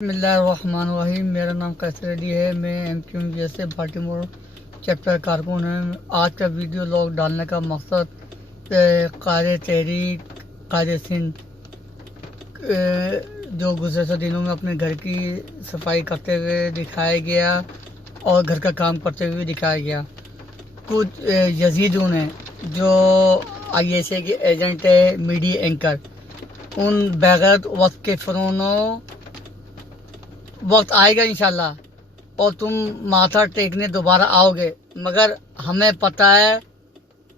بسم اللہ الرحمن الرحیم۔ میرا نام قیصر علی ہے۔ میں ایم کیو ایم جیسے بالٹیمور چیپٹر کارکن ہوں۔ آج کا ویڈیو لاگ ڈالنے کا مقصد قائد تحریک قائد سندھ جو گزشتہ دنوں میں اپنے گھر کی صفائی کرتے ہوئے دکھایا گیا اور گھر کا کام کرتے ہوئے دکھایا گیا۔ کچھ یزیدوں نے جو آئی ایس اے کے ایجنٹ ہے، میڈیا اینکر، ان بغیر وقت کے فرونوں وقت آئے گا انشاءاللہ اور تم ماتھا ٹیکنے دوبارہ آؤ گے، مگر ہمیں پتہ ہے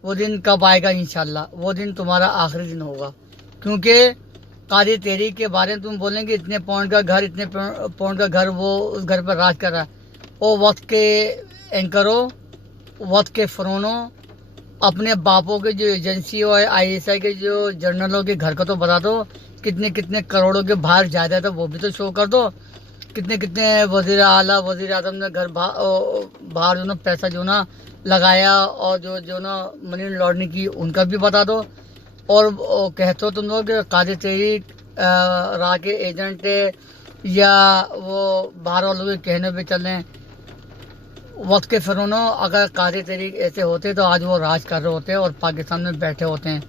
وہ دن کب آئے گا انشاءاللہ۔ وہ دن تمہارا آخری دن ہوگا، کیونکہ قائد تحریک کے بارے میں تم بولیں گے اتنے پاؤنڈ کا گھر، اتنے پاؤنڈ کا گھر، وہ اس گھر پر راج کر رہا ہے۔ وہ وقت کے اینکروں، وقت کے فرونوں، اپنے باپوں کے جو ایجنسی اور آئی ایس آئی کے جو جرنلوں کے گھر کا تو بتا دو، کتنے کتنے کروڑوں کے باہر جائیداد ہے وہ بھی تو شو کر دو، کتنے کتنے وزیر اعلیٰ وزیر اعظم نے گھر باہر جو نا پیسہ جو نا لگایا اور جو نا منی لانڈرنگ کی، ان کا بھی بتا دو۔ اور کہتے ہو تم لوگ کہ قائد تحریک راہ کے ایجنٹ یا وہ باہر والوں کے کہنے پہ چل رہے ہیں۔ وقت کے فرونوں، اگر قائد تحریک ایسے ہوتے تو آج وہ راج کر رہے ہوتے اور پاکستان میں بیٹھے ہوتے ہیں۔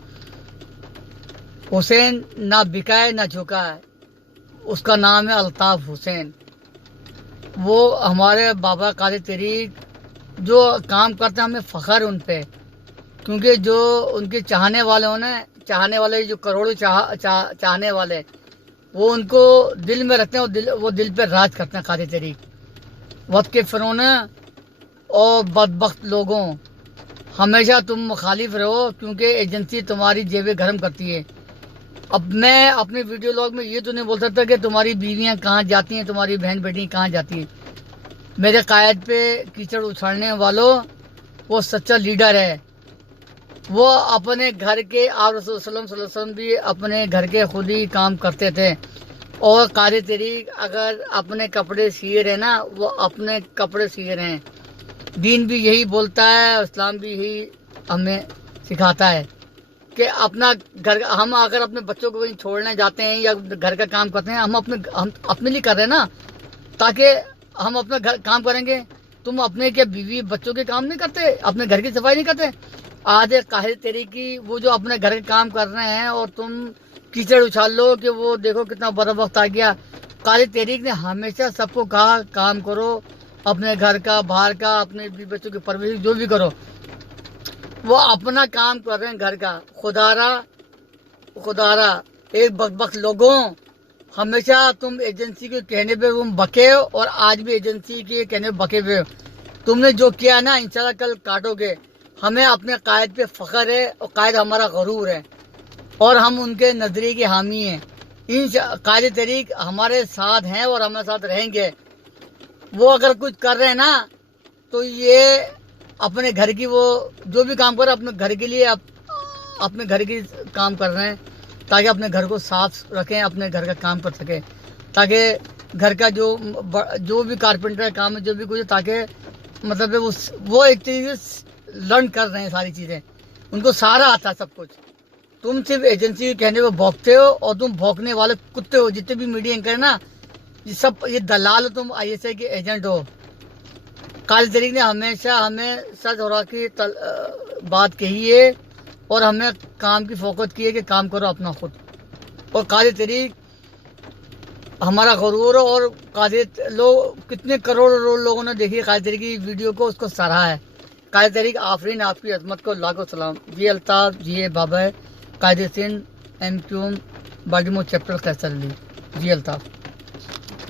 حسین نہ بکا ہے نہ جھکا ہے، اس کا نام ہے الطاف حسین۔ وہ ہمارے بابا قائد تحریک جو کام کرتے ہیں، ہمیں فخر ہے ان پہ، کیونکہ جو ان کے چاہنے والے جو کروڑوں چاہنے والے، وہ ان کو دل میں رکھتے ہیں اور وہ دل پہ راج کرتے ہیں قائد تحریک۔ وقت کے فرونوں اور بدبخت لوگوں، ہمیشہ تم مخالف رہو، کیونکہ ایجنسی تمہاری جیبیں گرم کرتی ہے۔ اب میں اپنے ویڈیو لاگ میں یہ تو نہیں بول سکتا کہ تمہاری بیویاں کہاں جاتی ہیں، تمہاری بہن بیٹی کہاں جاتی ہیں۔ میرے قائد پہ کیچڑ اچھالنے والوں، وہ سچا لیڈر ہے۔ وہ اپنے گھر کے، آپ رسول صلی اللہ علیہ وسلم بھی اپنے گھر کے خود ہی کام کرتے تھے۔ اور قائد تحریک اگر اپنے کپڑے سیے رہے نا، وہ اپنے کپڑے سیے رہے ہیں۔ دین بھی یہی بولتا ہے، اسلام بھی یہی ہمیں سکھاتا ہے کہ اپنا گھر، ہم اگر اپنے بچوں کو کہیں چھوڑنے جاتے ہیں یا گھر کا کام کرتے ہیں، ہم اپنے لیے کر رہے ہیں نا، تاکہ ہم اپنا گھر کام کریں گے۔ تم اپنے کیا بیوی بچوں کے کام نہیں کرتے، اپنے گھر کی صفائی نہیں کرتے؟ آج قائد تحریک کی وہ جو اپنے گھر کے کام کر رہے ہیں اور تم کیچڑ اچھال لو کہ وہ دیکھو کتنا بڑا وقت آ گیا۔ قائد تحریک نے ہمیشہ سب کو کہا کام کرو، اپنے گھر کا، باہر کا، اپنے بیوی بچوں کی پرورش جو بھی کرو۔ وہ اپنا کام کر رہے ہیں گھر کا۔ خدارا ایک بدبخت لوگوں، ہمیشہ تم ایجنسی کے کہنے پہ تم بکے ہو، اور آج بھی ایجنسی کے کہنے پہ بکے ہوئے ہو۔ تم نے جو کیا نا، انشاءاللہ کل کاٹو گے۔ ہمیں اپنے قائد پہ فخر ہے، اور قائد ہمارا غرور ہے، اور ہم ان کے نظریے کے حامی ہیں۔ قائد تحریک ہمارے ساتھ ہیں اور ہمارے ساتھ رہیں گے۔ وہ اگر کچھ کر رہے ہیں نا، تو یہ اپنے گھر کی، وہ جو بھی کام کر رہے ہیں اپنے گھر کے لیے، اپنے گھر کی کام کر رہے ہیں، تاکہ اپنے گھر کو صاف رکھیں، اپنے گھر کا کام کر سکیں، تاکہ گھر کا جو بھی کارپینٹر کا کام ہے، جو بھی کچھ ہے، تاکہ مطلب وہ ایک طریقے سے لرن کر رہے ہیں ساری چیزیں، ان کو سارا آتا ہے سب کچھ۔ تم صرف ایجنسی کے کہنے پہ بھونکتے ہو، اور تم بھونکنے والے کتے ہو۔ جتنے بھی میڈیا اینکر ہیں نا، یہ سب یہ دلال ہو، تم آئی ایس آئی کے ایجنٹ ہو۔ قائد تحریک نے ہمیشہ ہمیں سچ اور حق کی بات کہی ہے، اور ہمیں کام کی فوقت کی ہے کہ کام کرو اپنا خود۔ اور قائد تحریک ہمارا غرور ہے، اور کتنے کروڑ لوگوں نے دیکھی قائد تحریک کی ویڈیو کو، اس کو سراہا ہے۔ قائد تحریک آفرین، آپ کی عظمت کو لاکھوں سلام۔ جی الطاف، جی بابا قائد سندھ، ایم کیو ایم بالٹیمور چیپٹر قیصر علی۔ جی الطاف۔